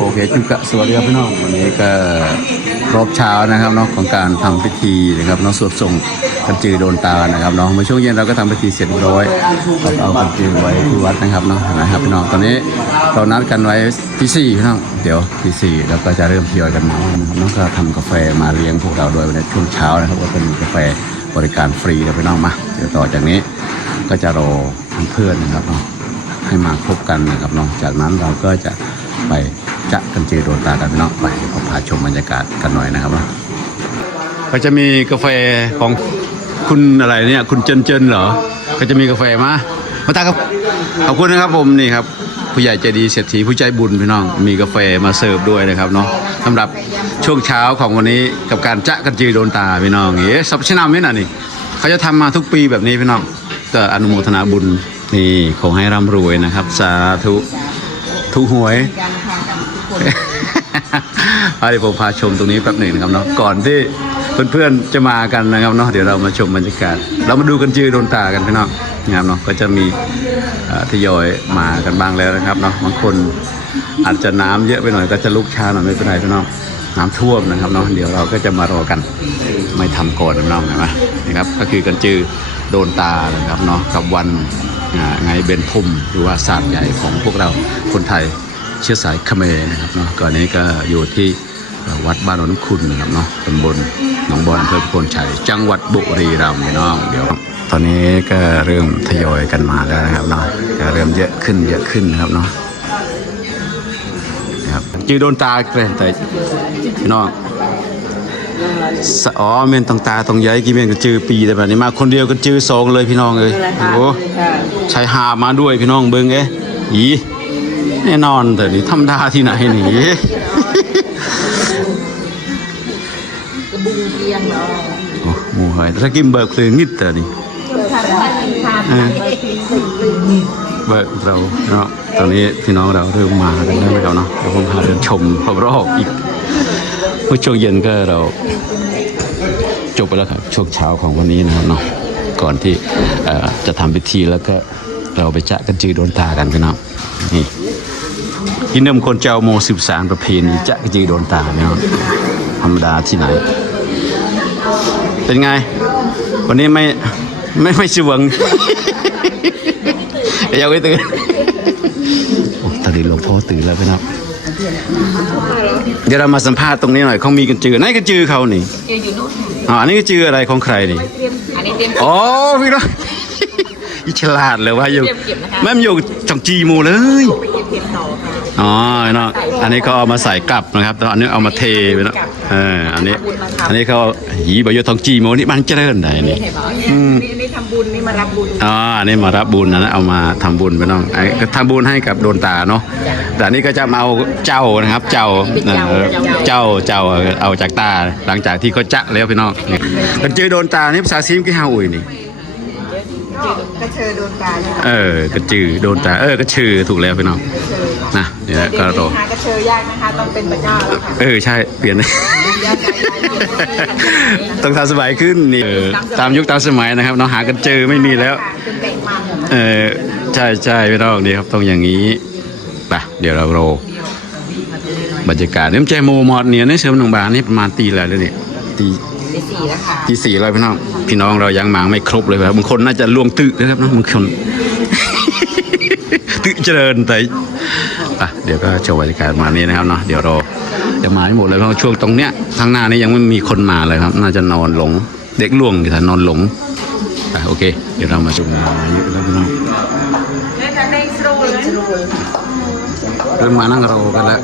โอเคจุกะสวัสดีครับพี่น้องวันนี้ก็รอบเช้านะครับเนาะของการทำพิธีนะครับเนาะสวดส่งกันจือโดนตานะครับเนาะเมื่อช่วงเย็นเราก็ทำพิธีเสร็จเรียบร้อยเราก็เอากันจือไว้ที่วัดนะครับเนาะนะครับพี่น้องตอนนี้เรานัดกันไว้ที่สี่พี่น้องเดี๋ยวที่สี่เราก็จะเริ่มทยอยกันมานะครับน้องก็ทำกาแฟมาเลี้ยงพวกเราด้วยในช่วงเช้านะครับก็เป็นกาแฟบริการฟรีเลยพี่น้องมาเดี๋ยวต่อจากนี้ก็จะรอเพื่อนนะครับเนาะให้มาพบกันนะครับเนาะจากนั้นเราก็จะ ไปจะกันเจโดนตากันเนาะไปผมพาชมบรรยากาศกันหน่อยนะครับเนาก็จะมีกาแฟของคุณอะไรเนี่ย คุณเจนเจนเหรอ ก็จะมีกาแฟมามาตาครับขอบคุณนะครับผมนี่ครับ ผู้ใหญ่ใจดีเศรษฐีผู้ใจบุญพี่น้อง มีกาแฟมาเสิร์ฟด้วยนะครับเนาะสำหรับช่วงเช้าของวันนี้กับการจะกันจีโดนตาพี่น้องเอ๊ะสับชะนำนี่น่ะนี่เขาจะทำมาทุกปีแบบนี้พี่น้องก็อนุโมทนาบุญนี่ขอให้ร่ำรวยนะครับ สาธุทุกหวย เอาเดี๋ยวผมพาชมตรงนี้แป๊บหนึ่งนะครับเนาะก่อนที่เพื่อนๆจะมากันนะครับเนาะเดี๋ยวเรามาชมบรรยากาศ เรามาดูกันจือโดนตากันพี่น้องนะครับเนาะก็จะมีทยอยมากันบ้างแล้วนะครับเนาะบางคนอาจจะน้ำเยอะไปหน่อยก็จะลุกช้าหน่อยไม่เป็นไรพี่น้องน้ำท่วมนะครับเนาะเดี๋ยวเราก็จะมารอกันไม่ทำก่อนนะพี่น้องเห็นไหมนะครับก็คือกันจือโดนตานะครับเนาะกับวันไงเบนพุมหรือว่าศาสตร์ใหญ่ของพวกเราคนไทย เชื้อสายเขมรนะครับเนาะก่อนนี้ก็อยู่ที่วัดบ้านหนองน้ำคุณนะครับเนาะตำบลหนองบอนอำเภอโพนชัยจังหวัดบุรีรัมย์พี่น้องเดี๋ยว ตอนนี้ก็เริ่มทยอยกันมาแล้วนะครับเนาะก็เริ่มเยอะขึ้นเยอะขึ้นนะครับเนาะนะครับจือโดนตาเกรแต่พี่น้องสอ๋อเมนตองตาตองย้ายกี่เมนก็จือปีแต่แบบนี้มา คนเดียวก็จือสองเลยพี่น้องเลยโอ้ใช้หามาด้วยพี่น้องเบิ้งเอ้อี แน่นอนแต่นี่ทำท่าที่ไหนนี่ กระบุงเกียงเนาะโอ้หมูหอยถ้ากินเบิกคือนิดแต่นี่ทานทานทานทานไปทิ้งไปทิ้งเบิกเราเนาะตอนนี้พี่น้องเราเริ่มมากันแล้วนะครับเนาะเดี๋ยวผมพาเดินชมรอบๆอีกเมื่อช่วงเย็นก็เราจบไปแล้วครับช่วงเช้าของวันนี้นะครับเนาะก่อนที่เอ่อจะทำพิธีแล้วก็เราไปจะกันจือโดนตากันพี่น้องนี่ ยินดีคนเจ้าโมสิบสารประเพณีจะกันจือโดนตาเนี่ยธรรมดาที่ไหน เป็นไง วันนี้ไม่ไม่ไม่สวงยังไม่ตื่นโอ้ตอนนี้หลวงพ่อตื่นแล้วพี่น้องเดี๋ยวเรามาสัมภาษณ์ตรงนี้หน่อยเขามีกันจือไหนกันจือเขานี่เกียอยู่นู่นอ๋ออันนี้ก็จืออะไรของใครนี่อันนี้เตรียมอ๋อพี่น้อง อีฉลาดเลยว่าอยู่เก็บเก็บนะคะแม่มอยู่จังจีหมูเลยไปเก็บเก็บต่อค่ะอ๋อเนาะอันนี้เขาเอามาใส่กลับนะครับแต่อันนี้เอามาเทไปเนาะเอออันนี้ อันนี้เขาหีบอยทองจีโมนี่มันเจริญไหนนี่เห็นไหมนี่นี่ทำบุญนี่มารับบุญอ๋ออันนี้มารับบุญนะนะเอามาทำบุญไปน้องไอ้ก็ทำบุญให้กับโดนตาเนาะแต่อันนี้ก็จะมาเอาเจ้านะครับ เจ้าเออเจ้าเจ้าเอาจากตาหลังจากที่เขาจะแล้วพี่น้องนี่กันเจอโดนตานี่ภาษาซีมกี่ฮาอุ่ยนี่ กระเชอโดนตายเออ กระจือโดนตาเออกระชือถูกแล้วพี่น้องนะเนี่ยก็รอหากระเชอยากนะคะต้องเป็นพระเจ้าแล้วค่ะเออใช่เปลี่ยน ต้องทำสบายขึ้นนี่เออตามยุคตามสมัยนะครับเนาะหากันเจอไม่มีแล้ว เป็นเตะมันเออใช่ใช่พี่น้องนี่ครับต้องอย่างนี้ไปเดี๋ยวเราโรบรรยากาศเนี่ยมันใจโมมอดเนี่ยในเสริมหนองบานนี่ประมาณตีอะไรแล้วเนี่ยตี ที่สี่แล้วค่ะตีสี่แล้วพี่น้อง พี่น้องเรายังหมางไม่ครบเลยครับบางคนน่าจะล่วงตึกนะครับนะบางคนตึกเจริญแต่ะเดี๋ยวก็โชว์บรรยากาศมานี้นะครับเนาะเดี๋ยวเราจะมาให้หมดเลยเพราะช่วงตรงเนี้ยทางหน้านี้ยังไม่มีคนมาเลยครับ น่าจะนอนหลง เด็กล่วงอยู่แต่นอนหลงอะโอเค เดี๋ยวเรามาชมมาเยอะแล้วพี่น้องเลยเริ่มมานั่งรอกันแล้ว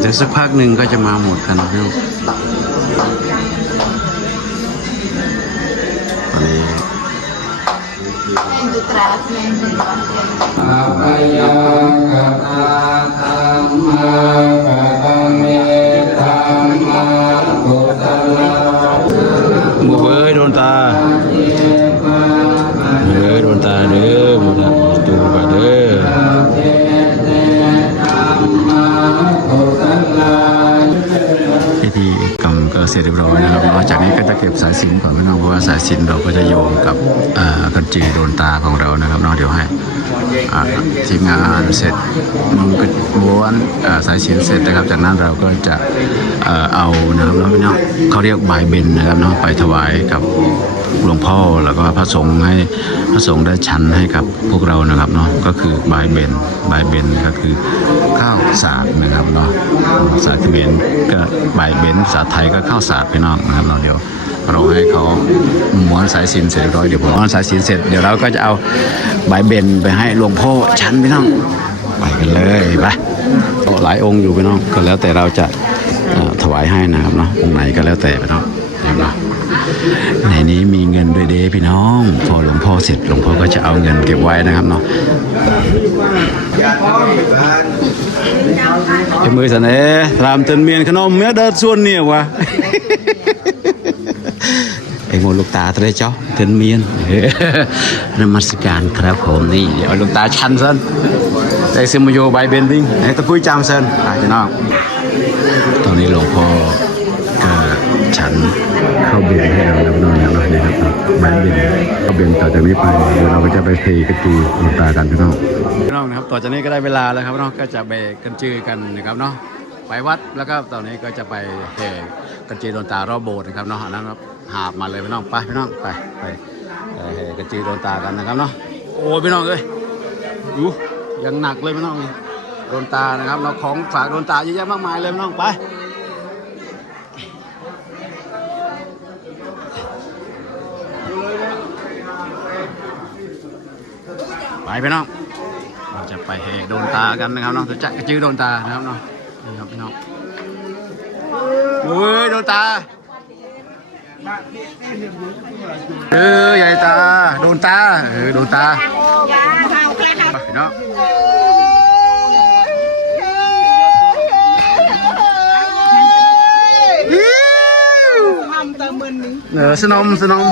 เดี๋ยวสักพักหนึ่งก็จะมาหมดกันนะครับ จุตร สร็จเรียบร้อยนะครับนอกจากนี้ก็จะเก็บสายสินก่อนพี่น้องเพราะว่าสายสินเราก็จะโยงกับอ่ากันจีโดนตาของเรานะครับเนาะเดี๋ยวให้อาทีมงานเสร็จมันก็ม้วนสายสินเสร็จนะครับ จากนั้นเราก็จะเอานะครับเนาะพี่น้องเขาเรียกใบเบนนะครับน้องไปถวายกับ หลวงพ่อแล้วก็พระสงฆ์ให้พระสงฆ์ได้ฉันให้กับพวกเรานะครับเนาะก็คือบายเบนบายเบนก็คือข้าวสากนะครับเนาะภาษาเขมรก็บายเบนภาไทยก็ข้าวสากพี่น้องนะครับเราเดี๋ยวเราให้เขาม้วนสายสินเสร็จร้อยเดี๋ยวผมม้วนสายสินเสร็จเดี๋ยวเราก็จะเอาบายเบนไปให้หลวงพ่อฉันพี่น้องไปกันเลยไปหลายองค์อยู่พี่น้องก็แล้วแต่เราจะถวายให้นะครับเนาะองค์ไหนก็แล้วแต่พี่น้องเห็นไหมในนี้มี พี่น้อง พอหลวงพ่อเสร็จหลวงพ่อก็จะเอาเงินเก็บไว้นะครับเนาะเอ็มมือสันเอรามเตินเมียนขนมเมื่อเดินส่วนเนี่ยวะไอ้งลูกตาตะเจ้าเตินเมียนนมัสการครับผมนี่เอาลูกตาชันสันได้ซิมโยบายเบนดิ้งให้ตะกุยจามสันอะพี่น้องตอนนี้หลวงพ่อก็ฉันเข้าบนให้เราแล้วน นะครับบ้านเบนเข้าเบนต่อจากนี้ไปเดี๋ยวเราก็จะไปเทกระจีหลวงตากันพี่น้องพี่น้องนะครับต่อจากนี้ก็ได้เวลาแล้วครับเนาะก็จะไปกันจือกันนะครับเนาะไปวัดแล้วก็ตอนนี้ก็จะไปเทกันจีโดนตารอบโบสถ์นะครับเนาะอันนั้นครับหาบมาเลยพี่น้องไปพี่น้องไปไปเทกันจีโดนตากันนะครับเนาะโอ้พี่น้องเอ้ยอยู่ยังหนักเลยพี่น้องโดนตานะครับเราของฝากโดนตาเยอะแยะมากมายเลยพี่น้องไป พี่น้องเราจะไปแห่โดนตากันนะครับเนาะจะจักกระจือโดนตานะครับเนาะนี่ครับพี่น้องเฮ้ยโดนตาเออใหญ่ตาโดนตาเออโดนตาว้าเฮาแค่เฮาไปพี่น้องทำเติมมือนึงเออสนมสนม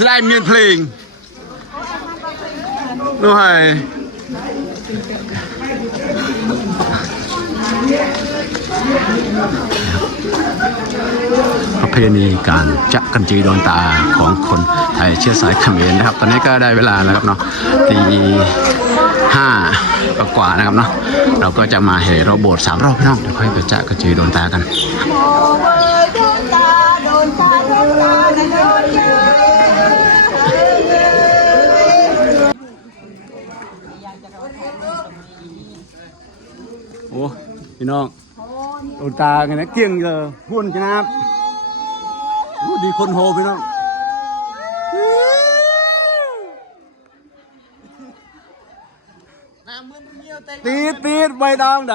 จะได้เมียนเพลงด้วยประเพณีการจะกันจีโดนตาของคนไทยเชื้อสายเขมรนะครับ ตอนนี้ก็ได้เวลาแล้วครับเนาะตีห้ากว่านะครับเนาะเราก็จะมาแห่รอโบสถ์สามรอบพี่น้องเดี๋ยวค่อยไปจะกันจีโดนตากันโอ้ยโดนตาโดนตาโดนตาโด โอ้พี่น้องโดนตากันนะเกี้ยงเลยพุ่นกันนะครับโอ้ดีคนโหพี่น้องตีดตีดใบดองใด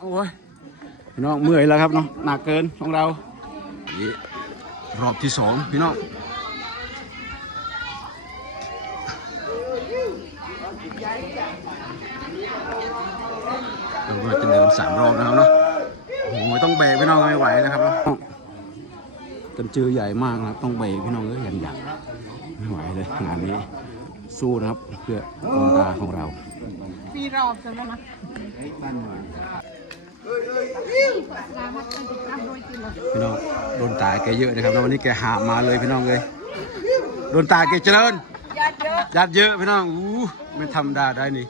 โอ้ยพี่น้องเมื่อยแล้วครับเนาะหนักเกินของเรานี่ รอบที่สองพี่น้องเราก็จะเดินสามรอบนะครับเนาะโอ้โหต้องเบรกพี่น้องไม่ไหวนะครับเนาะกันเจอใหญ่มากนะครับ ต้องเบรกพี่น้องเอ้ยอย่างหยักไม่ไหวเลยงานนี้สู้นะครับเพื่อดวงตาของเราปีรอบจังแล้วนะ พี่น้องโดนตาแกเยอะนะครับแล้ววันนี้แกหามาเลยพี่น้องเลยโดนตาแกเจริญญาติเยอะยัดเยอะพี่น้องอู้ไม่ธรรมดาได้นี่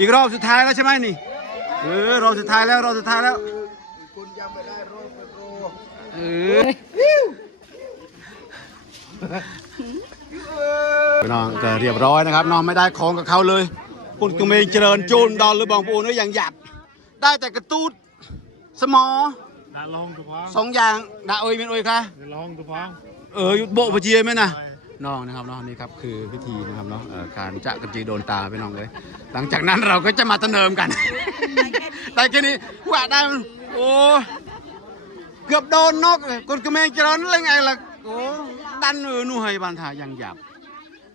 อีกรอบสุดท้ายแล้วใช่ไหมนี่เออรอบสุดท้ายแล้วรอบสุดท้ายแล้วคุณยังไม่ได้รอบเออพี่น้องก็เรียบร้อยนะครับน้องไม่ได้ของกับเขาเลยคุณกเมงเจริญจูนดอนหรือบองปูนอย่างหยัดได้แต่กระตูด สมอ đã lon từ khoáng สองอย่างดาเอยเป็นเอยค่ะ để lon từ khoáng เออยุดโบะปะเจียไหมนะน้องนะครับน้องนี่ครับคือพิธีนะครับเนาะเอ่อการจะกระจีโดนตาไปน้องเลย หลังจากนั้นเราก็จะมาตะเนิมกันแต่แค่นี้ว่าได้มันโอ้เกือบโดนนกเลยกดกระเมงเจริญอะไรไงล่ะโอ้ดันเออนู่นให้บานทายังหยับ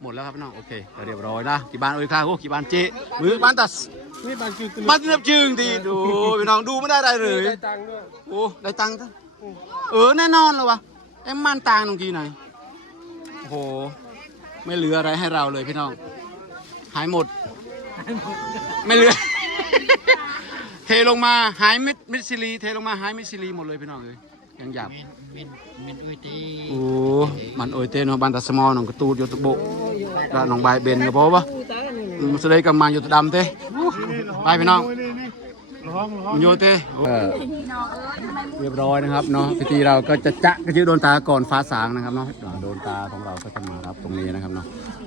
หมดแล้วครับพี่น้องโอเคเรียบร้อยนะกี่บ้านเอ้ยค่ะโอ้กี่บ้านเจ๊มือบ้านตัดนี่บางจุดบ้านเนือบจึงดีดูพี่น้องดูไม่ได้อะไรเลยได้ตังค์ด้วยโอ้ได้ตังค์ตั้งเออแน่นอนเลยวะไอ้มันตังค์ตรงกี้ไหนโอ้โหไม่เหลืออะไรให้เราเลยพี่น้อง หายหมด ไม่เหลือ เทลงมาหายเม็ดเม็ดซิลี เทลงมาหายเม็ดซิลีหมดเลยพี่น้องเลย ยังหยาบมินมินอุ้ยตีโอ้มันโอยเต้นบันตาสมอน้องกระตูดโยตะโบกแล้วน้องใบายเบนก็พอปะมันแสดงกับมาโยตะดำเต้ไปพี่น้องนี่นี่ร้องร้องมันโยเต้เรียบร้อยนะครับเนาะพิธีเราก็จะจะก็จะโดนตาก่อนฟ้าสางนะครับเนาะโดนตาของเราก็จะมารับตรงนี้นะครับเนาะ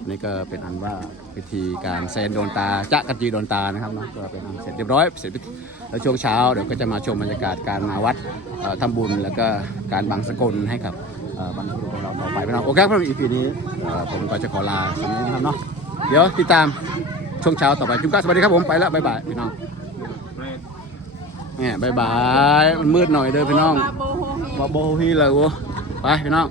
นี่ก็เป็นอันว่าพิธีการเซนโดนตาจะกระจีโดนตานะครับเนาะก็เป็นอันเสร็จเรียบร้อยเสร็จพิธีแล้วช่วงเช้าเดี๋ยวก็จะมาชมบรรยากาศการมาวัดเอ่อทำบุญ แล้วก็การบังสกุลให้กับเอ่อบรรพบุรุษของเราต่อไปพี่น้องโอเคครับอีพีนี้เอ่อผมก็จะขอลาสำนี้นะครับเนาะเดี๋ยวติดตามช่วงเช้าต่อไปจุ๊บก้าสวัสดีครับผมไปแล้วบ๊ายบายพี่น้องเนี่ยบายบายมันมืดหน่อยเด้อพี่น้องโบโฮบาโบฮีเลยกูไปพี่น้อง